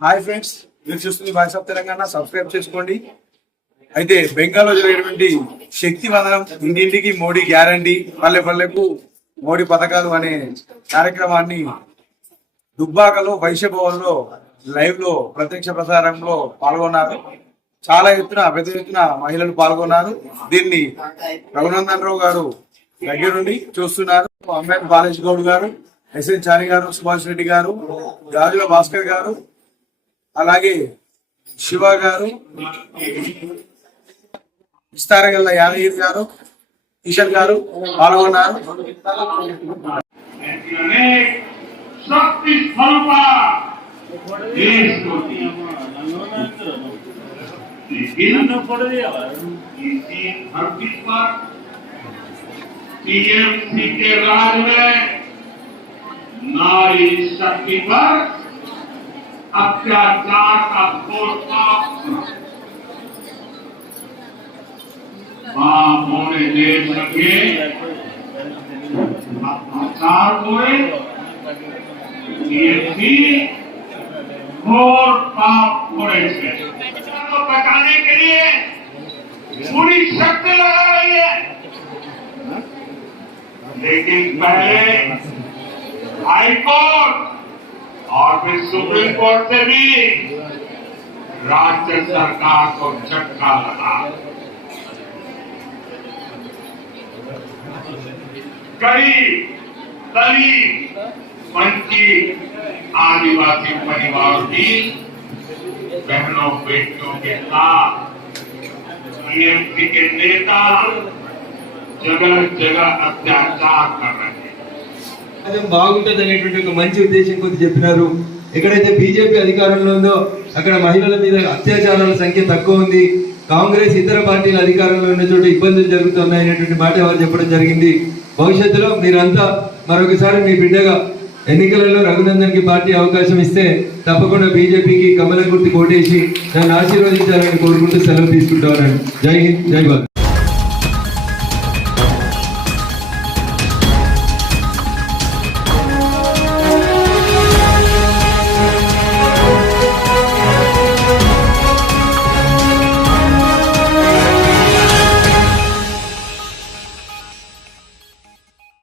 Hi friends, మీరు చూస్తుంది voice of Telangana. Subscribe చేసుకోండి. అయితే బెంగాల్లో జరిగేటువంటి శక్తి వందనం, ఇంటింటికి మోడీ గ్యారంటీ, పల్లె పల్లెకు మోడీ పథకాలు అనే కార్యక్రమాన్ని దుబ్బాకలో వైశ్యభవన్లో లైవ్ లో ప్రత్యక్ష ప్రసారంలో పాల్గొన్నారు. చాలా పెద్ద ఎత్తున మహిళలు పాల్గొన్నారు. దీన్ని రఘునందన్ రావు గారు దగ్గరుండి చూస్తున్నారు. అంబేద్ బాలేష్ గౌడ్ గారు, ఎస్ఎన్ చారి గారు, సుభాష్ రెడ్డి గారు, రాజుల భాస్కర్ గారు, అలాగే శివ గారు, విస్తారగల్ల యాదగిరి గారు, కిషన్ గారు పాల్గొన్నారు. टीएमसी के राज में नारी शक्ति पर अत्याचार का बाप होने दे सके, अत्याचार हुए टीएमसी घोर पाप करे को बचाने के लिए पूरी शक्ति लगा रही है। लेकिन पहले हाई कोर्ट और फिर सुप्रीम कोर्ट से भी राज्य सरकार को झटका लगा। गरीब, दलित, वंचित, आदिवासी परिवारों की बहनों बेटियों के साथ टीएमसी के नेता जगह जगह अत्याचार कर रहे हैं। బాగుంటుంది అనేటువంటి ఒక మంచి ఉద్దేశం కొద్ది చెప్పినారు. ఎక్కడైతే బీజేపీ అధికారంలో ఉందో అక్కడ మహిళల మీద అత్యాచారాల సంఖ్య తక్కువ ఉంది. కాంగ్రెస్ ఇతర పార్టీల అధికారంలో ఉన్న చోట ఇబ్బందులు జరుగుతున్నాయి అనేటువంటి మాట వారు చెప్పడం జరిగింది. భవిష్యత్తులో మీరంతా మరొకసారి మీ బిడ్డగా ఎన్నికలలో రఘునందన్ కి పార్టీ అవకాశం ఇస్తే తప్పకుండా బీజేపీకి కమల గుర్తు కోటేసి నన్ను ఆశీర్వదించాలని కోరుకుంటూ సెలవు తీసుకుంటామని. జై హింద్, జై భారత్.